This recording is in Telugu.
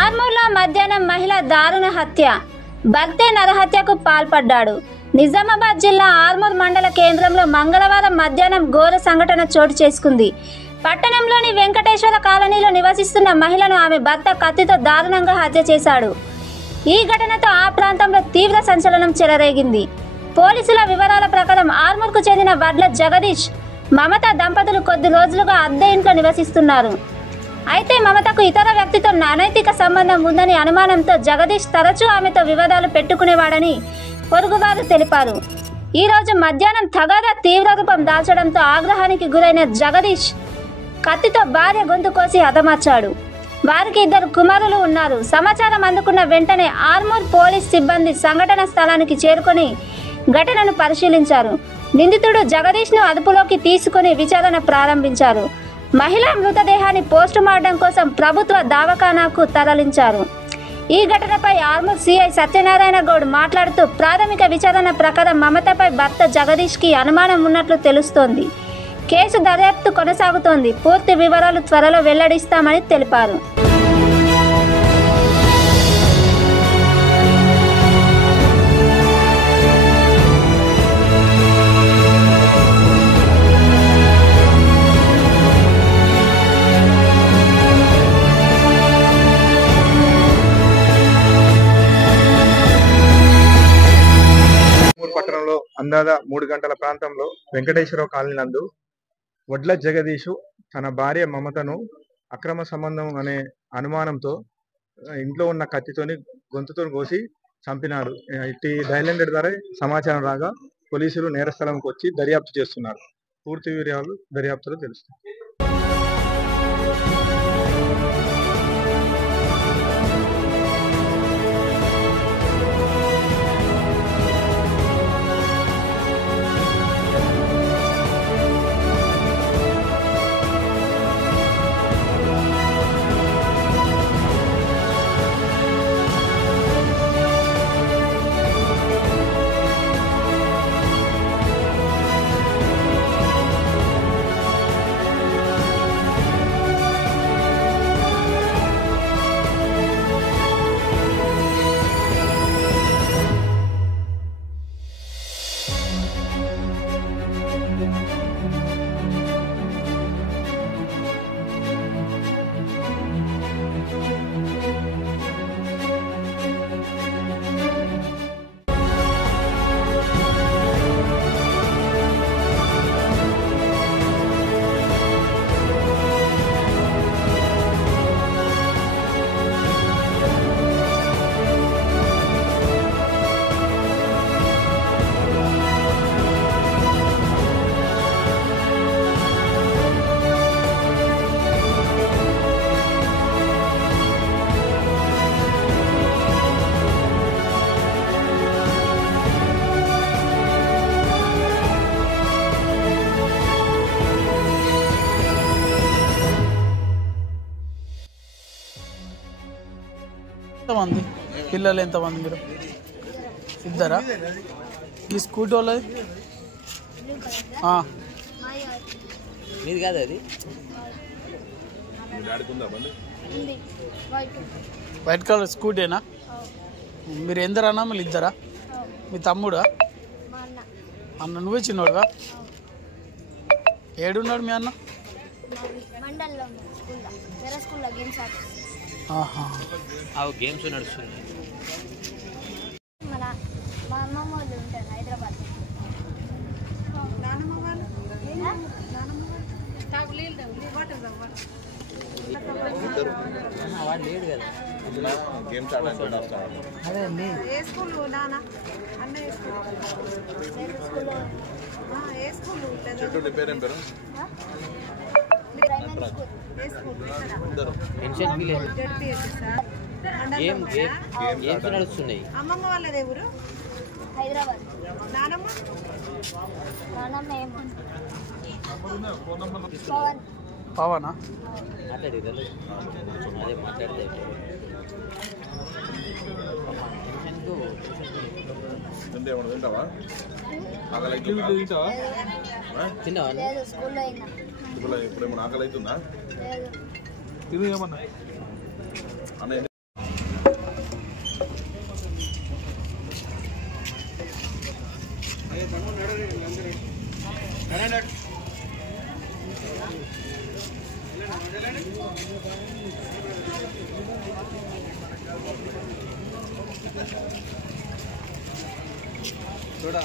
ఆర్మూర్లో మధ్యాహ్నం మహిళ దారుణ హత్య. భర్తే నరహత్యకు పాల్పడ్డాడు. నిజామాబాద్ జిల్లా ఆర్మూర్ మండల కేంద్రంలో మంగళవారం మధ్యాహ్నం ఘోర సంఘటన చోటు చేసుకుంది. పట్టణంలోని వెంకటేశ్వర కాలనీలో నివసిస్తున్న మహిళను ఆమె భర్త కత్తితో దారుణంగా హత్య చేశాడు. ఈ ఘటనతో ఆ ప్రాంతంలో తీవ్ర సంచలనం చెలరేగింది. పోలీసుల వివరాల ప్రకారం ఆర్మూర్కు చెందిన వడ్ల జగదీష్, మమత దంపతులు కొద్ది రోజులుగా అద్దె ఇంట్లో నివసిస్తున్నారు. అయితే మమతకు ఇతర వ్యక్తితో అనైతిక సంబంధం ఉందని అనుమానంతో జగదీష్ తరచూ ఆమెతో వివాదాలు పెట్టుకునేవాడని పొరుగువారు తెలిపారు. ఈ రోజు మధ్యాహ్నం తగాదా తీవ్ర రూపం దాల్చడంతో ఆగ్రహానికి గురైన జగదీష్ కత్తితో భార్య గొంతు కోసి హతమార్చాడు. వారికి 2 కుమారులు ఉన్నారు. సమాచారం అందుకున్న వెంటనే ఆర్మూర్ పోలీస్ సిబ్బంది సంఘటన స్థలానికి చేరుకొని ఘటనను పరిశీలించారు. నిందితుడు జగదీష్ను అదుపులోకి తీసుకుని విచారణ ప్రారంభించారు. మహిళా మృతదేహాన్ని పోస్టుమార్టం కోసం ప్రభుత్వ దవాఖానాకు తరలించారు. ఈ ఘటనపై ఆర్మూర్ సిఐ సత్యనారాయణ గౌడ్ మాట్లాడుతూ, ప్రాథమిక విచారణ ప్రకారం మమతపై భర్త జగదీష్కి అనుమానం ఉన్నట్లు తెలుస్తోంది. కేసు దర్యాప్తు కొనసాగుతోంది. పూర్తి వివరాలు త్వరలో వెల్లడిస్తామని తెలిపారు. పట్టణంలో అందాద 3 గంటల ప్రాంతంలో వెంకటేశ్వర కాలనీ నందు వడ్ల జగదీషు తన భార్య మమతను అక్రమ సంబంధం అనే అనుమానంతో ఇంట్లో ఉన్న కత్తితోని గొంతుతో కోసి చంపినాడు. ఇట్టి డైలాండెడ్ ద్వారా సమాచారం రాగా పోలీసులు నేరస్థలంకి వచ్చి దర్యాప్తు చేస్తున్నారు. పూర్తి వివరాలు దర్యాప్తులో తెలుస్తాయి. ఎంతమంది పిల్లలు? ఎంతమంది మీరు? ఇద్దరా? ఈ స్కూటీ వాళ్ళది మీది కాదు అది? వైట్ కలర్ స్కూటీనా? మీరు ఎందరన్నా? మళ్ళీ ఇద్దరా? మీ తమ్ముడా? అన్న నువ్వే చిన్నోడుగా? ఏడున్నాడు మీ అన్న? గేమ్స్ నడుస్తుంది. మా అమ్మమ్మ వాళ్ళు ఉంటారు హైదరాబాద్. వాడు లేడు కదా. గేమ్స్ ఆడడానికి అదే అండి. ఏ స్కూల్ నాన్న? అన్న ఏ స్కూల్? ఏ స్కూల్? చెట్టు పేరేం పేరు? గేమ్స్ నడుస్తున్నాయి. అమ్మమ్మ వాళ్ళది ఎవరు? హైదరాబాద్. నానమ్మ? పవనా? మాట్లాడి అదే మాట్లాడితే తింటావా? తిన్నావా? ఇప్పుడు ఏమన్నా ఆకలి అవుతుందా? లేదు. అన్న చూడ